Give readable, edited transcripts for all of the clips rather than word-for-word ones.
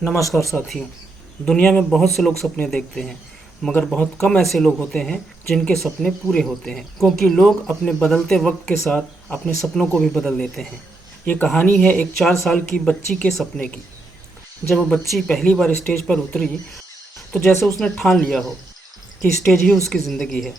नमस्कार साथियों। दुनिया में बहुत से लोग सपने देखते हैं, मगर बहुत कम ऐसे लोग होते हैं जिनके सपने पूरे होते हैं, क्योंकि लोग अपने बदलते वक्त के साथ अपने सपनों को भी बदल देते हैं। ये कहानी है एक 4 साल की बच्ची के सपने की। जब वो बच्ची पहली बार स्टेज पर उतरी तो जैसे उसने ठान लिया हो कि स्टेज ही उसकी ज़िंदगी है।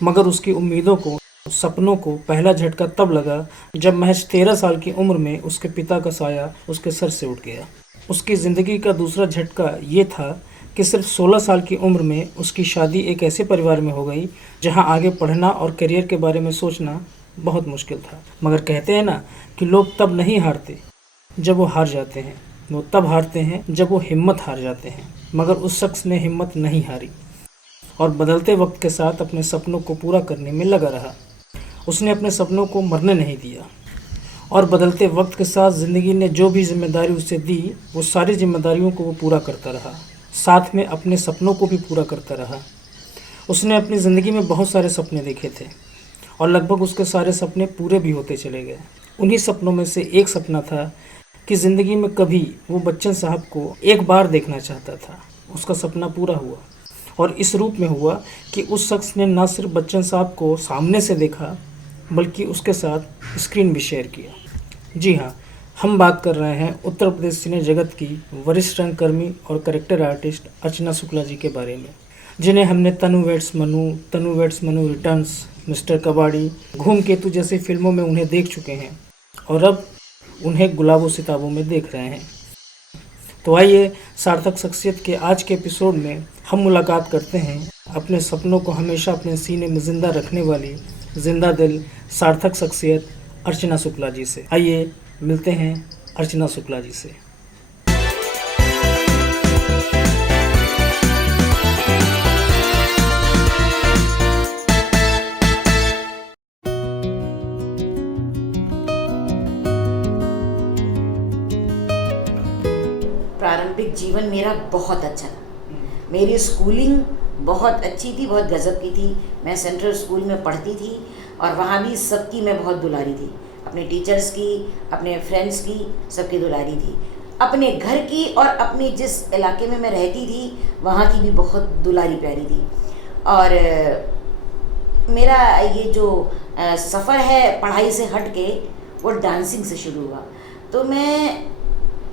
मगर उसकी उम्मीदों को, सपनों को पहला झटका तब लगा जब महज 13 साल की उम्र में उसके पिता का साया उसके सर से उठ गया। उसकी ज़िंदगी का दूसरा झटका ये था कि सिर्फ 16 साल की उम्र में उसकी शादी एक ऐसे परिवार में हो गई जहां आगे पढ़ना और करियर के बारे में सोचना बहुत मुश्किल था। मगर कहते हैं ना कि लोग तब नहीं हारते जब वो हार जाते हैं, वो तब हारते हैं जब वो हिम्मत हार जाते हैं। मगर उस शख्स ने हिम्मत नहीं हारी और बदलते वक्त के साथ अपने सपनों को पूरा करने में लगा रहा। उसने अपने सपनों को मरने नहीं दिया और बदलते वक्त के साथ ज़िंदगी ने जो भी जिम्मेदारी उसे दी, वो सारी जिम्मेदारियों को वो पूरा करता रहा, साथ में अपने सपनों को भी पूरा करता रहा। उसने अपनी ज़िंदगी में बहुत सारे सपने देखे थे और लगभग उसके सारे सपने पूरे भी होते चले गए। उन्हीं सपनों में से एक सपना था कि ज़िंदगी में कभी वो बच्चन साहब को एक बार देखना चाहता था। उसका सपना पूरा हुआ और इस रूप में हुआ कि उस शख्स ने न सिर्फ बच्चन साहब को सामने से देखा, बल्कि उसके साथ स्क्रीन भी शेयर किया। जी हाँ, हम बात कर रहे हैं उत्तर प्रदेश सिने जगत की वरिष्ठ रंगकर्मी और करेक्टर आर्टिस्ट अर्चना शुक्ला जी के बारे में, जिन्हें हमने तनु वेड्स मनु रिटर्न्स, मिस्टर कबाड़ी, धूमकेतु जैसी फिल्मों में उन्हें देख चुके हैं और अब उन्हें गुलाबों सिताबों में देख रहे हैं। तो आइए सार्थक शख्सियत के आज के एपिसोड में हम मुलाकात करते हैं अपने सपनों को हमेशा अपने सीने में ज़िंदा रखने वाली जिंदा दिल सार्थक शख्सियत अर्चना शुक्ला जी से। आइए मिलते हैं अर्चना शुक्ला जी से। प्रारंभिक जीवन मेरा बहुत अच्छा था। मेरी स्कूलिंग बहुत अच्छी थी, बहुत गज़ब की थी। मैं सेंट्रल स्कूल में पढ़ती थी और वहाँ भी सबकी मैं बहुत दुलारी थी, अपने टीचर्स की, अपने फ्रेंड्स की, सबकी दुलारी थी। अपने घर की और अपने जिस इलाके में मैं रहती थी वहाँ की भी बहुत दुलारी प्यारी थी। और मेरा ये जो सफ़र है पढ़ाई से हट के, वो डांसिंग से शुरू हुआ। तो मैं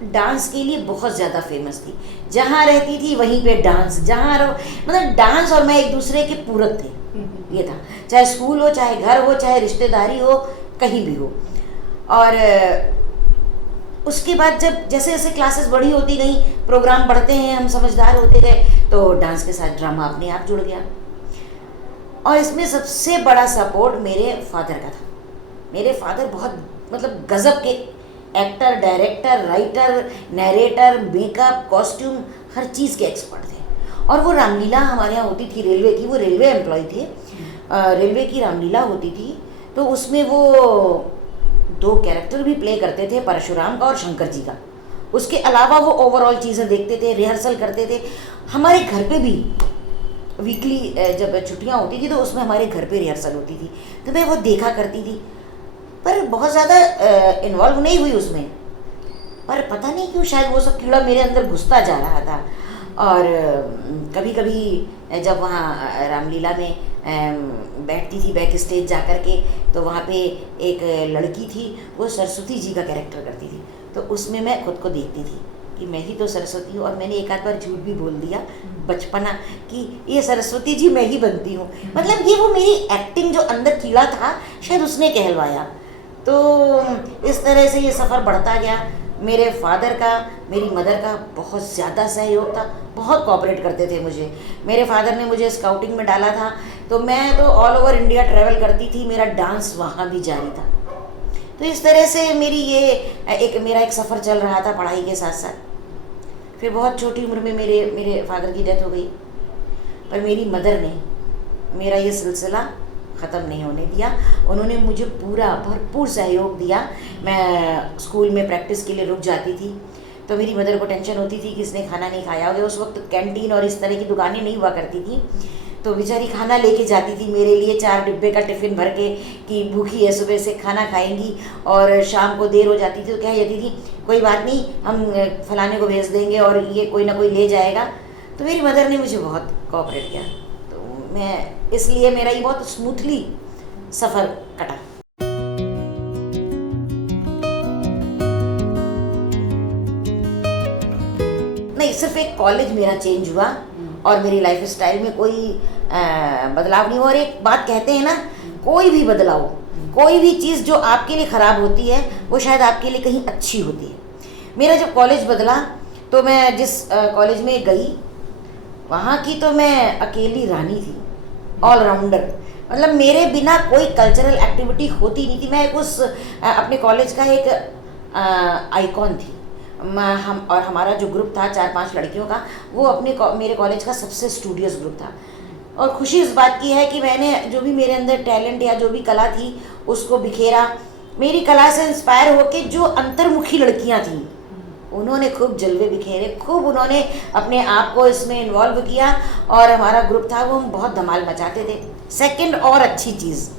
डांस के लिए बहुत ज़्यादा फेमस थी। जहाँ रहती थी वहीं पे डांस, जहाँ रहो मतलब डांस और मैं एक दूसरे के पूरक थे। ये था, चाहे स्कूल हो, चाहे घर हो, चाहे रिश्तेदारी हो, कहीं भी हो। और उसके बाद जब जैसे जैसे क्लासेस बड़ी होती गई, प्रोग्राम बढ़ते हैं, हम समझदार होते गए, तो डांस के साथ ड्रामा अपने आप जुड़ गया। और इसमें सबसे बड़ा सपोर्ट मेरे फादर का था। मेरे फादर बहुत मतलब गज़ब के actor, director, writer, narrator, makeup, costume, हर चीज़ के एक्सपर्ट थे। और वो रामलीला हमारे यहाँ होती थी रेलवे की, वो रेलवे एम्प्लॉय थे। रेलवे की रामलीला होती थी, तो उसमें वो 2 कैरेक्टर भी प्ले करते थे, परशुराम का और शंकर जी का। उसके अलावा वो ओवरऑल चीज़ें देखते थे, रिहर्सल करते थे। हमारे घर पे भी वीकली जब छुट्टियाँ होती थी तो उसमें हमारे घर पे रिहर्सल होती थी, तो मैं वो देखा करती थी, पर बहुत ज़्यादा इन्वॉल्व नहीं हुई उसमें। पर पता नहीं क्यों, शायद वो सब कीड़ा मेरे अंदर घुसता जा रहा था। और कभी कभी जब वहाँ रामलीला में बैठती थी बैक स्टेज जा कर के, तो वहाँ पे एक लड़की थी, वो सरस्वती जी का कैरेक्टर करती थी। तो उसमें मैं खुद को देखती थी कि मैं ही तो सरस्वती हूँ। और मैंने एक आध बार झूठ भी बोल दिया बचपना कि ये सरस्वती जी मैं ही बनती हूँ। मतलब ये वो मेरी एक्टिंग जो अंदर कीड़ा था, शायद उसने कहलवाया। तो इस तरह से ये सफ़र बढ़ता गया। मेरे फादर का, मेरी मदर का बहुत ज़्यादा सहयोग था, बहुत कोऑपरेट करते थे मुझे। मेरे फादर ने मुझे स्काउटिंग में डाला था, तो मैं तो ऑल ओवर इंडिया ट्रैवल करती थी, मेरा डांस वहाँ भी जारी था। तो इस तरह से मेरी ये मेरा एक सफ़र चल रहा था पढ़ाई के साथ साथ। फिर बहुत छोटी उम्र में मेरे फादर की डेथ हो गई, पर मेरी मदर ने मेरा ये सिलसिला ख़त्म नहीं होने दिया। उन्होंने मुझे पूरा भरपूर सहयोग दिया। मैं स्कूल में प्रैक्टिस के लिए रुक जाती थी, तो मेरी मदर को टेंशन होती थी कि इसने खाना नहीं खाया होगा। उस वक्त कैंटीन और इस तरह की दुकानें नहीं हुआ करती थी, तो बेचारी खाना लेके जाती थी मेरे लिए 4 डिब्बे का टिफ़िन भर के कि भूखी है, सुबह से खाना खाएंगी, और शाम को देर हो जाती थी तो कह जाती थी कोई बात नहीं, हम फलाने को भेज देंगे और ये कोई ना कोई ले जाएगा। तो मेरी मदर ने मुझे बहुत कोऑपरेट किया, तो मैं इसलिए मेरा ये बहुत स्मूथली सफ़र कटा। नहीं, सिर्फ एक कॉलेज मेरा चेंज हुआ और मेरी लाइफ स्टाइल में कोई बदलाव नहीं हुआ। और एक बात कहते हैं ना, कोई भी बदलाव, कोई भी चीज़ जो आपके लिए ख़राब होती है वो शायद आपके लिए कहीं अच्छी होती है। मेरा जब कॉलेज बदला तो मैं जिस कॉलेज में गई वहाँ की तो मैं अकेली रानी थी, ऑलराउंडर। मतलब मेरे बिना कोई कल्चरल एक्टिविटी होती नहीं थी। मैं एक उस अपने कॉलेज का एक आइकॉन थी। हम और हमारा जो ग्रुप था 4-5 लड़कियों का, वो मेरे कॉलेज का सबसे स्टूडियस ग्रुप था। और खुशी इस बात की है कि मैंने जो भी मेरे अंदर टैलेंट या जो भी कला थी उसको बिखेरा। मेरी कला से इंस्पायर होके जो अंतर्मुखी लड़कियां थीं उन्होंने खूब जलवे बिखेरे, खूब उन्होंने अपने आप को इसमें इन्वॉल्व किया और हमारा ग्रुप था वो हम बहुत धमाल मचाते थे। सेकंड और अच्छी चीज़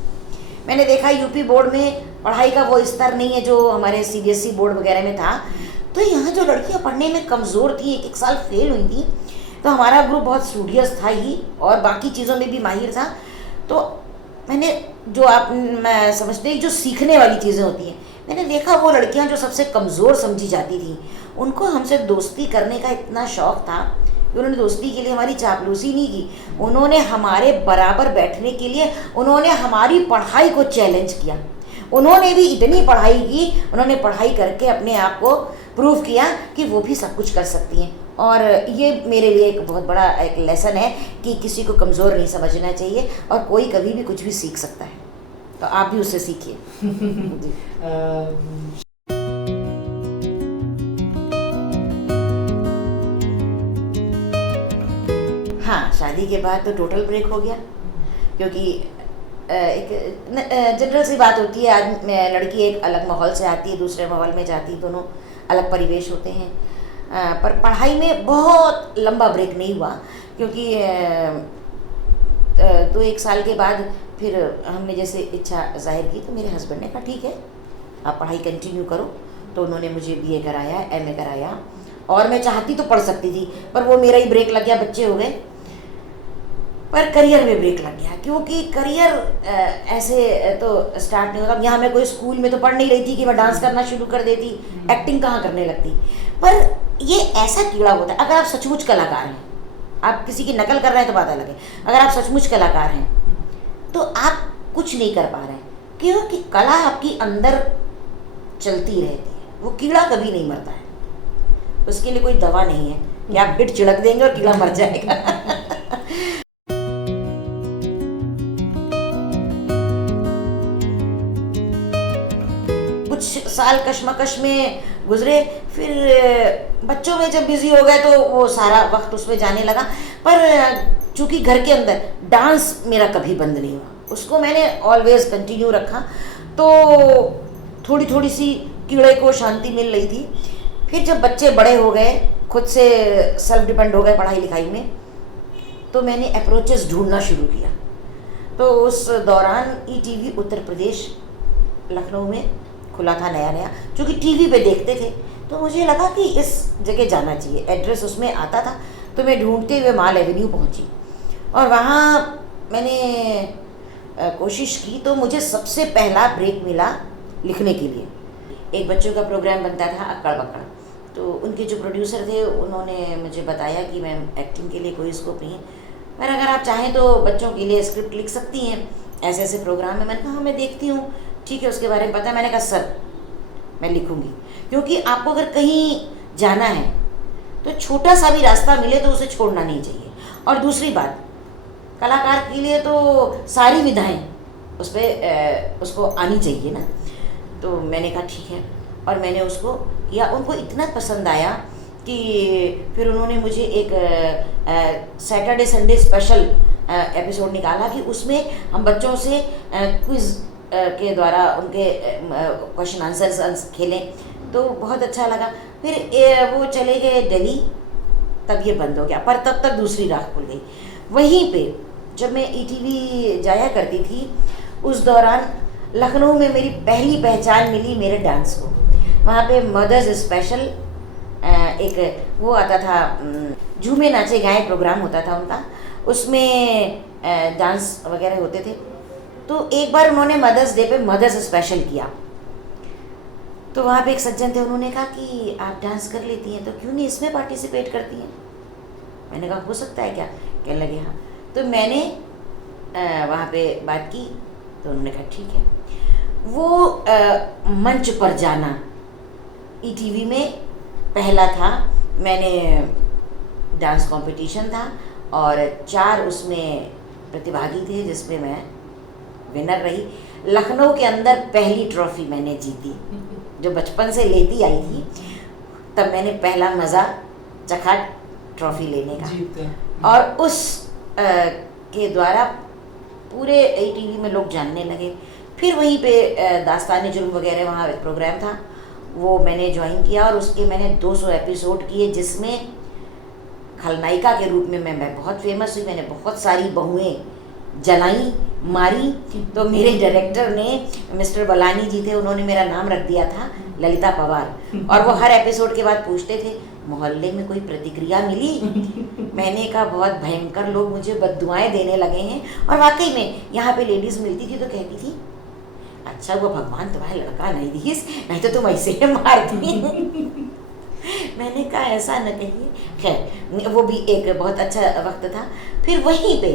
मैंने देखा, यूपी बोर्ड में पढ़ाई का वो स्तर नहीं है जो हमारे सीबीएसई बोर्ड वगैरह में था। तो यहाँ जो लड़कियाँ पढ़ने में कमज़ोर थी, एक साल फेल हुई थी, तो हमारा ग्रुप बहुत स्टूडियस था ही और बाकी चीज़ों में भी माहिर था। तो मैंने जो मैं समझते हैं जो सीखने वाली चीज़ें होती हैं, मैंने देखा वो लड़कियां जो सबसे कमज़ोर समझी जाती थी उनको हमसे दोस्ती करने का इतना शौक़ था कि उन्होंने दोस्ती के लिए हमारी चापलूसी नहीं की। उन्होंने हमारे बराबर बैठने के लिए उन्होंने हमारी पढ़ाई को चैलेंज किया। उन्होंने भी इतनी पढ़ाई की, उन्होंने पढ़ाई करके अपने आप को प्रूव किया कि वो भी सब कुछ कर सकती हैं। और ये मेरे लिए एक बहुत बड़ा एक लेसन है कि किसी को कमज़ोर नहीं समझना चाहिए और कोई कभी भी कुछ भी सीख सकता है, तो आप भी उससे सीखिए। हाँ, शादी के बाद तो टोटल ब्रेक हो गया, क्योंकि एक जनरल सी बात होती है, आज लड़की एक अलग माहौल से आती है, दूसरे माहौल में जाती है, दोनों अलग परिवेश होते हैं। पर पढ़ाई में बहुत लंबा ब्रेक नहीं हुआ, क्योंकि 2-1 साल के बाद फिर हमने जैसे इच्छा जाहिर की तो मेरे हस्बैंड ने कहा ठीक है आप पढ़ाई कंटिन्यू करो। तो उन्होंने मुझे बीए कराया, एमए कराया, और मैं चाहती तो पढ़ सकती थी पर वो मेरा ही ब्रेक लग गया, बच्चे हो गए। पर करियर में ब्रेक लग गया, क्योंकि करियर ऐसे तो स्टार्ट नहीं होता। यहाँ मैं कोई स्कूल में तो पढ़ नहीं रही थी कि मैं डांस करना शुरू कर देती, एक्टिंग कहाँ करने लगती। पर ये ऐसा कीड़ा होता है, अगर आप सचमुच कलाकार हैं, आप किसी की नकल कर रहे हैं तो बात अलग है, अगर आप सचमुच कलाकार हैं तो आप कुछ नहीं कर पा रहे हैं, क्योंकि कला आपकी अंदर चलती रहती है, वो कीड़ा कभी नहीं मरता है। उसके लिए कोई दवा नहीं है कि आप हिट छिड़क देंगे और कीड़ा मर जाएगा। कुछ साल कश्मकश में गुजरे, फिर बच्चों में जब बिजी हो गए तो वो सारा वक्त उसमें जाने लगा। पर चूँकि घर के अंदर डांस मेरा कभी बंद नहीं हुआ, उसको मैंने ऑलवेज कंटिन्यू रखा। तो थोड़ी थोड़ी सी कीड़े को शांति मिल रही थी। फिर जब बच्चे बड़े हो गए, खुद से सेल्फ डिपेंड हो गए पढ़ाई लिखाई में, तो मैंने अप्रोचेस ढूंढना शुरू किया। तो उस दौरान ईटीवी उत्तर प्रदेश लखनऊ में खुला था नया नया, क्योंकि टीवी पे देखते थे तो मुझे लगा कि इस जगह जाना चाहिए। एड्रेस उसमें आता था, तो मैं ढूंढते हुए माल एवेन्यू पहुंची और वहाँ मैंने कोशिश की। तो मुझे सबसे पहला ब्रेक मिला लिखने के लिए। एक बच्चों का प्रोग्राम बनता था अक्कड़ बक्कड़, तो उनके जो प्रोड्यूसर थे उन्होंने मुझे बताया कि मैम एक्टिंग के लिए कोई स्कोप नहीं है, पर अगर आप चाहें तो बच्चों के लिए स्क्रिप्ट लिख सकती हैं, ऐसे ऐसे प्रोग्राम है। मैंने कहा हाँ मैं देखती हूँ, ठीक है, उसके बारे में पता है। मैंने कहा सर मैं लिखूँगी, क्योंकि आपको अगर कहीं जाना है तो छोटा सा भी रास्ता मिले तो उसे छोड़ना नहीं चाहिए। और दूसरी बात, कलाकार के लिए तो सारी विधाएं उस पर उसको आनी चाहिए ना। तो मैंने कहा ठीक है, और मैंने उसको किया। उनको इतना पसंद आया कि फिर उन्होंने मुझे एक सैटरडे संडे स्पेशल एपिसोड निकाला कि उसमें हम बच्चों से क्विज़ के द्वारा उनके क्वेश्चन आंसर्स खेलें, तो बहुत अच्छा लगा। फिर वो चले गए दिल्ली, तब ये बंद हो गया, पर तब तक दूसरी राह खुल गई। वहीं पे जब मैं ईटीवी जाया करती थी उस दौरान लखनऊ में मेरी पहली पहचान मिली मेरे डांस को। वहाँ पे मदर्स स्पेशल एक वो आता था, झूमे नाचे गाए प्रोग्राम होता था उनका, उसमें डांस वगैरह होते थे। तो एक बार उन्होंने मदर्स डे पे मदर्स स्पेशल किया, तो वहाँ पे एक सज्जन थे, उन्होंने कहा कि आप डांस कर लेती हैं तो क्यों नहीं इसमें पार्टिसिपेट करती हैं। मैंने कहा हो सकता है क्या, कहने लगे हाँ। तो मैंने वहाँ पे बात की तो उन्होंने कहा ठीक है। वो मंच पर जाना ईटीवी में पहला था। मैंने डांस कंपटीशन था और 4 उसमें प्रतिभागी थे जिसमें मैं विनर रही। लखनऊ के अंदर पहली ट्रॉफी मैंने जीती, जो बचपन से लेती आई थी। तब मैंने पहला मज़ा चखा ट्रॉफी लेने का, और उस के द्वारा पूरे ईटीवी में लोग जानने लगे। फिर वहीं पे दास्तान जुल्म वगैरह वहाँ एक प्रोग्राम था, वो मैंने ज्वाइन किया और उसके मैंने 200 एपिसोड किए, जिसमें खलनायिका के रूप में मैं बहुत फेमस हुई। मैंने बहुत सारी बहुएं जलाई मारी। तो मेरे डायरेक्टर ने, मिस्टर बलानी जी थे, उन्होंने मेरा नाम रख दिया था ललिता पवार। और वो हर एपिसोड के बाद पूछते थे मोहल्ले में कोई प्रतिक्रिया मिली। मैंने कहा बहुत भयंकर लोग मुझे बद्दुआएं देने लगे हैं। और वाकई में यहाँ पे लेडीज़ मिलती थी तो कहती थी अच्छा वो भगवान तुम्हारा लड़का नहीं दीस, नहीं तो तुम ऐसे ही मारती। मैंने कहा ऐसा न कहिए। खैर वो भी एक बहुत अच्छा वक्त था। फिर वहीं पे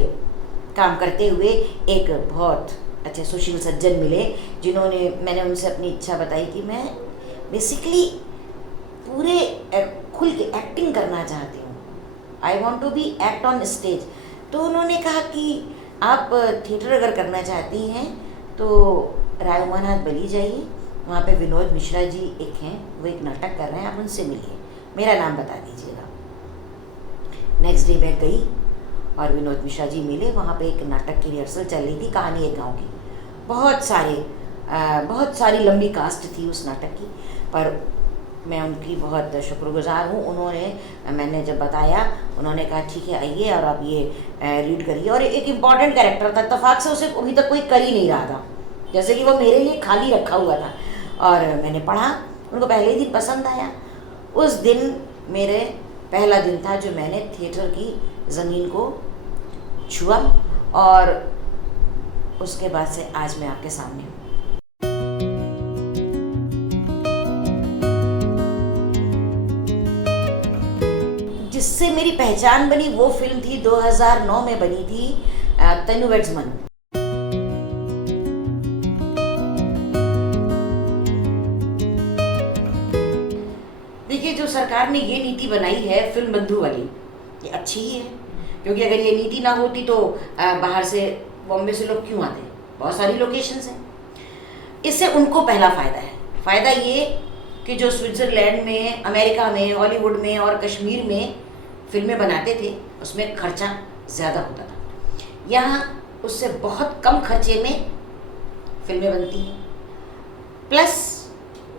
काम करते हुए एक बहुत अच्छे सुशील सज्जन मिले, जिन्होंने, मैंने उनसे अपनी इच्छा बताई कि मैं बेसिकली पूरे खुल के एक्टिंग करना चाहती हूँ, I want to be act on stage. तो उन्होंने कहा कि आप थिएटर अगर करना चाहती हैं तो राय उमानाथ बली जाइए, वहाँ पे विनोद मिश्रा जी एक हैं, वो एक नाटक कर रहे हैं, आप उनसे मिलिए, मेरा नाम बता दीजिएगा। नेक्स्ट डे मैं गई और विनोद मिश्रा जी मिले। वहाँ पे एक नाटक की रिहर्सल चल रही थी, कहानी एक गाँव की। बहुत सारी लंबी कास्ट थी उस नाटक की, पर मैं उनकी बहुत शुक्रगुजार हूँ। उन्होंने, मैंने जब बताया, उन्होंने कहा ठीक है आइए और आप ये रीड करिए। और एक इम्पॉर्टेंट कैरेक्टर था, इत्तेफाक से उसे अभी तक कोई कर ही नहीं रहा था, जैसे कि वो मेरे लिए खाली रखा हुआ था। और मैंने पढ़ा, उनको पहले ही दिन पसंद आया। उस दिन मेरे पहला दिन था जो मैंने थिएटर की ज़मीन को छुआ, और उसके बाद से आज मैं आपके सामने हूँ। जिससे मेरी पहचान बनी वो फिल्म थी 2009 में बनी थी, तनु वेड्स मनु। देखिए जो सरकार ने ये नीति बनाई है फिल्म बंधु वाली, ये अच्छी ही है, क्योंकि अगर ये नीति ना होती तो बाहर से, बॉम्बे से लोग क्यों आते, बहुत सारी लोकेशंस हैं। इससे उनको पहला फ़ायदा है। फ़ायदा ये कि जो स्विट्ज़रलैंड में, अमेरिका में, हॉलीवुड में और कश्मीर में फिल्में बनाते थे उसमें खर्चा ज़्यादा होता था, यहाँ उससे बहुत कम खर्चे में फिल्में बनती हैं। प्लस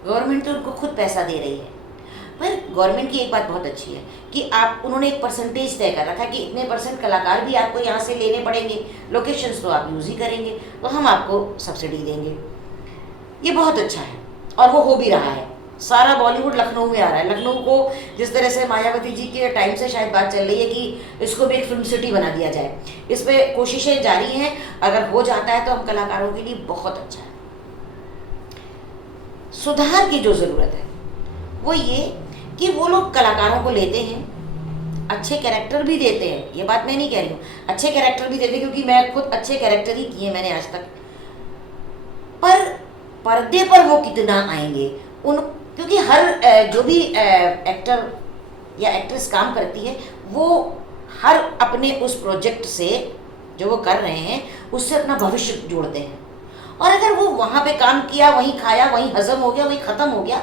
गवर्नमेंट तो उनको खुद पैसा दे रही है। पर गवर्नमेंट की एक बात बहुत अच्छी है कि आप, उन्होंने एक परसेंटेज तय कर रखा कि इतने % कलाकार भी आपको यहाँ से लेने पड़ेंगे, लोकेशंस तो आप यूज़ ही करेंगे, तो हम आपको सब्सिडी देंगे। ये बहुत अच्छा है और वो हो भी रहा है। सारा बॉलीवुड लखनऊ में आ रहा है। लखनऊ को जिस तरह से मायावती जी के टाइम से शायद बात चल रही है कि इसको भी एक फिल्म सिटी बना दिया जाए, इस पर कोशिशें जारी हैं। अगर हो जाता है तो हम कलाकारों के लिए बहुत अच्छा है। सुधार की जो ज़रूरत है वो ये कि वो लोग कलाकारों को लेते हैं, अच्छे कैरेक्टर भी देते हैं, ये बात मैं नहीं कह रही हूँ, अच्छे कैरेक्टर भी देते हैं, क्योंकि मैं खुद अच्छे कैरेक्टर ही किए मैंने आज तक। पर पर्दे पर वो कितना आएंगे उन, क्योंकि हर जो भी एक्टर या एक्ट्रेस काम करती है वो हर अपने उस प्रोजेक्ट से जो वो कर रहे हैं उससे अपना भविष्य जोड़ते हैं। और अगर वो वहाँ पे काम किया, वहीं खाया, वहीं हजम हो गया, वहीं ख़त्म हो गया,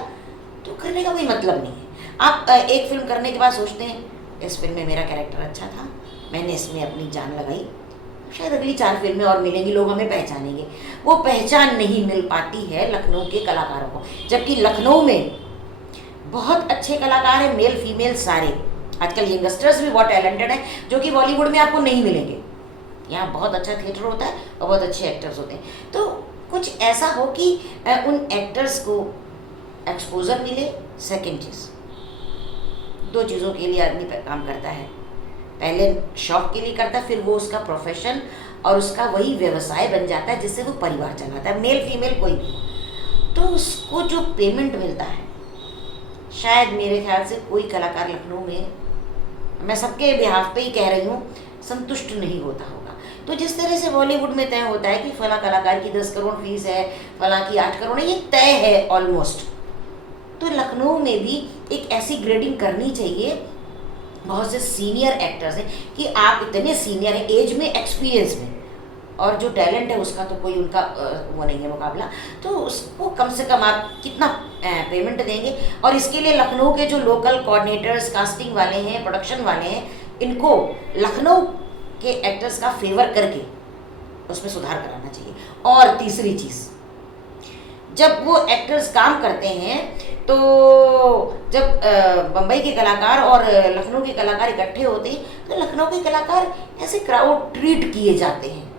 तो करने का कोई मतलब नहीं है। आप एक फिल्म करने के बाद सोचते हैं इस फिल्म में मेरा कैरेक्टर अच्छा था, मैंने इसमें अपनी जान लगाई, शायद अगली 4 फिल्में और मिलेंगी, लोग हमें पहचानेंगे। वो पहचान नहीं मिल पाती है लखनऊ के कलाकारों को, जबकि लखनऊ में बहुत अच्छे कलाकार हैं, मेल फीमेल सारे। आजकल यंगस्टर्स भी बहुत टैलेंटेड हैं जो कि बॉलीवुड में आपको नहीं मिलेंगे। यहाँ बहुत अच्छा थिएटर होता है और बहुत अच्छे एक्टर्स होते हैं। तो कुछ ऐसा हो कि उन एक्टर्स को एक्सपोजर मिले। सेकंड चीज़, 2 चीज़ों के लिए आदमी काम करता है, पहले शौक के लिए करता है, फिर वो उसका प्रोफेशन और उसका वही व्यवसाय बन जाता है जिससे वो परिवार चलाता है, मेल फीमेल कोई भी। तो उसको जो पेमेंट मिलता है, शायद मेरे ख्याल से कोई कलाकार लखनऊ में, मैं सबके बिहाफ पे ही कह रही हूँ, संतुष्ट नहीं होता होगा। तो जिस तरह से बॉलीवुड में तय होता है कि फला कलाकार की 10 करोड़ फीस है, फला की 8 करोड़ है, ये तय है ऑलमोस्ट। तो लखनऊ में भी एक ऐसी ग्रेडिंग करनी चाहिए। बहुत से सीनियर एक्टर्स हैं कि आप इतने सीनियर हैं एज में, एक्सपीरियंस में, और जो टैलेंट है उसका तो कोई उनका वो नहीं है मुकाबला, तो उसको कम से कम आप कितना पेमेंट देंगे। और इसके लिए लखनऊ के जो लोकल कोऑर्डिनेटर्स, कास्टिंग वाले हैं, प्रोडक्शन वाले हैं, इनको लखनऊ के एक्टर्स का फेवर करके उसमें सुधार कराना चाहिए। और तीसरी चीज़, जब वो एक्टर्स काम करते हैं तो जब बम्बई के कलाकार और लखनऊ के कलाकार इकट्ठे होते हैं तो लखनऊ के कलाकार ऐसे क्राउड ट्रीट किए जाते हैं,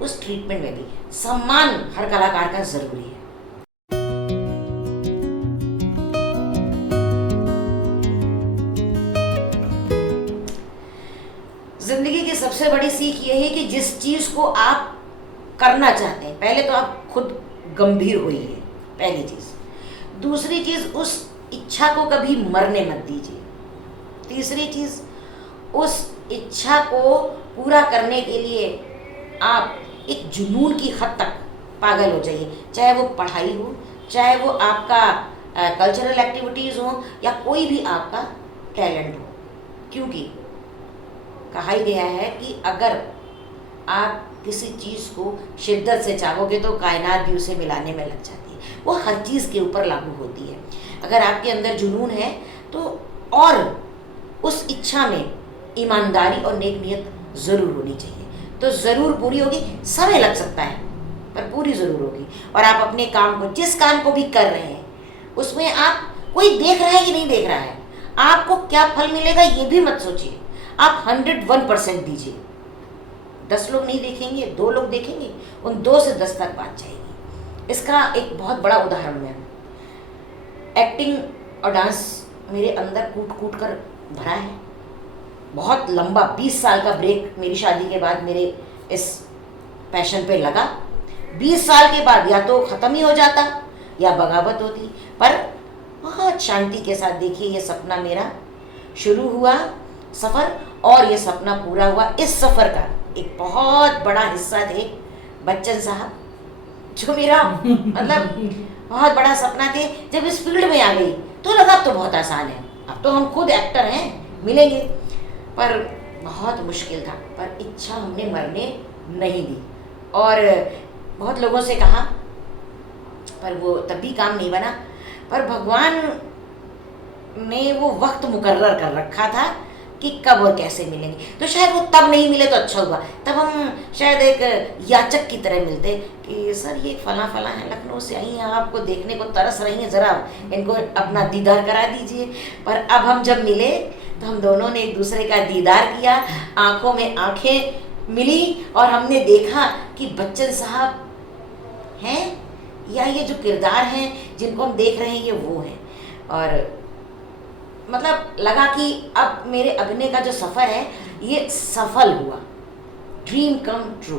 उस ट्रीटमेंट में भी सम्मान हर कलाकार का ज़रूरी है। ज़िंदगी की सबसे बड़ी सीख ये है कि जिस चीज़ को आप करना चाहते हैं, पहले तो आप खुद गंभीर होइए, पहली चीज़। दूसरी चीज़, उस इच्छा को कभी मरने मत दीजिए। तीसरी चीज़, उस इच्छा को पूरा करने के लिए आप एक जुनून की हद तक पागल हो जाइए, चाहे वो पढ़ाई हो, चाहे वो आपका कल्चरल एक्टिविटीज़ हो, या कोई भी आपका टैलेंट हो। क्योंकि कहा ही गया है कि अगर आप किसी चीज़ को शिद्दत से चाहोगे तो कायनात भी उसे मिलाने में लग जाती है। वो हर चीज़ के ऊपर लागू होती है। अगर आपके अंदर जुनून है तो, और उस इच्छा में ईमानदारी और नेक नियत ज़रूर होनी चाहिए, तो ज़रूर पूरी होगी। समय लग सकता है पर पूरी ज़रूर होगी। और आप अपने काम को, जिस काम को भी कर रहे हैं, उसमें आप, कोई देख रहा है कि नहीं देख रहा है, आपको क्या फल मिलेगा ये भी मत सोचिए। आप 101% दीजिए। 10 लोग नहीं देखेंगे, 2 लोग देखेंगे, उन 2 से 10 तक बात जाएगी। इसका एक बहुत बड़ा उदाहरण है, एक्टिंग और डांस मेरे अंदर कूट कूट कर भरा है। बहुत लंबा 20 साल का ब्रेक मेरी शादी के बाद मेरे इस पैशन पे लगा। 20 साल के बाद या तो ख़त्म ही हो जाता या बगावत होती, पर बहुत शांति के साथ देखिए ये सपना मेरा शुरू हुआ सफ़र, और ये सपना पूरा हुआ। इस सफ़र का एक बहुत बड़ा हिस्सा थे बच्चन साहब, जो मेरा मतलब बहुत बड़ा सपना थे। जब इस फील्ड में आ गई तो लगा अब तो बहुत आसान है, अब तो हम खुद एक्टर हैं, मिलेंगे। पर बहुत मुश्किल था, पर इच्छा हमने मरने नहीं दी। और बहुत लोगों से कहा, पर वो तब भी काम नहीं बना। पर भगवान ने वो वक्त मुकर्रर कर रखा था कि कब और कैसे मिलेंगे। तो शायद वो तब नहीं मिले तो अच्छा हुआ, तब हम शायद एक याचक की तरह मिलते कि सर ये फला फला है, लखनऊ से आई हैं, आपको देखने को तरस रही हैं, ज़रा इनको अपना दीदार करा दीजिए। पर अब हम जब मिले तो हम दोनों ने एक दूसरे का दीदार किया, आंखों में आंखें मिली, और हमने देखा कि बच्चन साहब हैं या ये जो किरदार हैं जिनको हम देख रहे हैं ये वो हैं। और मतलब लगा कि अब मेरे अभिनय का जो सफ़र है ये सफल हुआ, ड्रीम कम ट्रू।